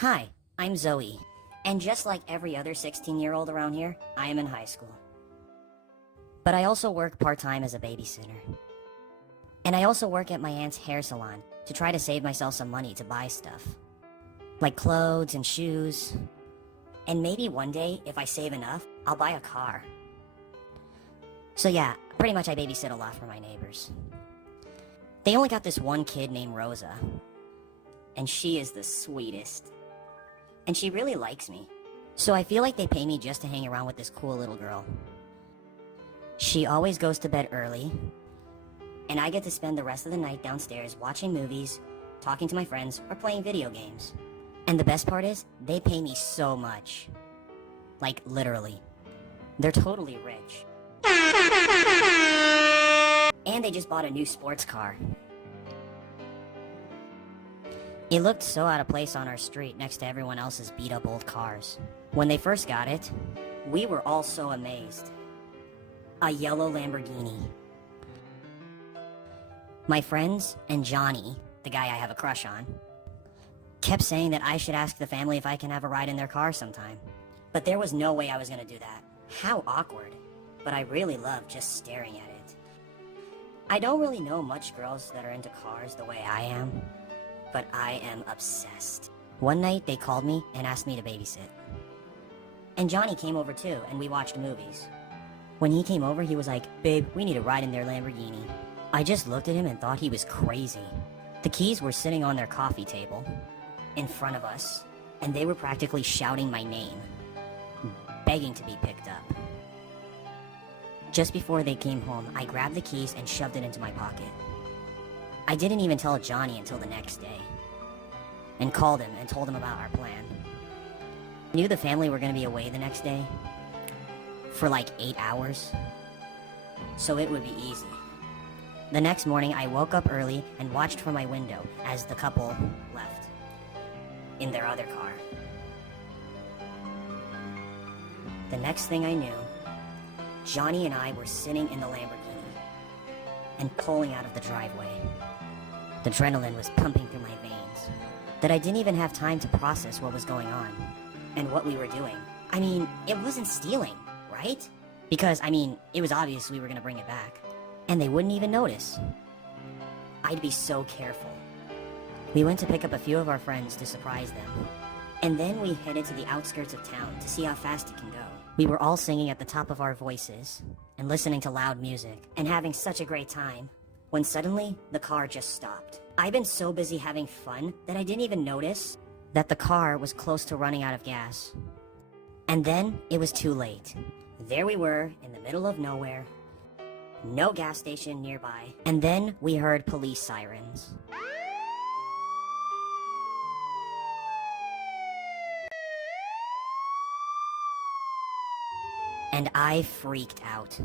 Hi, I'm Zoey, and just like every other 16-year-old around here, I am in high school. But I also work part-time as a babysitter. And I also work at my aunt's hair salon to try to save myself some money to buy stuff. Like clothes and shoes. And maybe one day, if I save enough, I'll buy a car. So yeah, pretty much I babysit a lot for my neighbors. They only got this one kid named Rosa. And she is the sweetest. And she really likes me. So I feel like they pay me just to hang around with this cool little girl. She always goes to bed early. And I get to spend the rest of the night downstairs watching movies, talking to my friends, or playing video games. And the best part is, they pay me so much. Like, literally. They're totally rich. And they just bought a new sports car. It looked so out of place on our street next to everyone else's beat-up old cars. When they first got it, we were all so amazed. A yellow Lamborghini. My friends and Johnny, the guy I have a crush on, kept saying that I should ask the family if I can have a ride in their car sometime. But there was no way I was gonna do that. How awkward. But I really love just staring at it. I don't really know much girls that are into cars the way I am, but I am obsessed. One night they called me and asked me to babysit. And Johnny came over too, and we watched movies. When he came over, he was like, "Babe, we need a ride in their Lamborghini." I just looked at him and thought he was crazy. The keys were sitting on their coffee table, in front of us, and they were practically shouting my name, begging to be picked up. Just before they came home, I grabbed the keys and shoved it into my pocket. I didn't even tell Johnny until the next day, and called him and told him about our plan. I knew the family were going to be away the next day, for like 8 hours, so it would be easy. The next morning, I woke up early and watched from my window as the couple left, in their other car. The next thing I knew, Johnny and I were sitting in the Lamborghini and pulling out of the driveway. The adrenaline was pumping through my veins, that I didn't even have time to process what was going on and what we were doing. I mean, it wasn't stealing, right? Because, it was obvious we were gonna bring it back, and they wouldn't even notice. I'd be so careful. We went to pick up a few of our friends to surprise them, and then we headed to the outskirts of town to see how fast it can go. We were all singing at the top of our voices, and listening to loud music, and having such a great time, when suddenly, the car just stopped. I've been so busy having fun that I didn't even notice that the car was close to running out of gas. And then, it was too late. There we were, in the middle of nowhere, no gas station nearby, and then we heard police sirens. And I freaked out.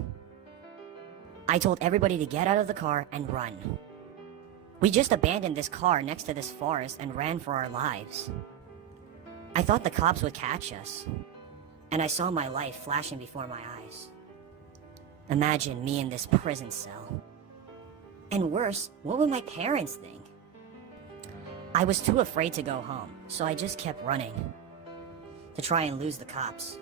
I told everybody to get out of the car and run. We just abandoned this car next to this forest and ran for our lives. I thought the cops would catch us, and I saw my life flashing before my eyes. Imagine me in this prison cell. And worse, what would my parents think? I was too afraid to go home, so I just kept running to try and lose the cops.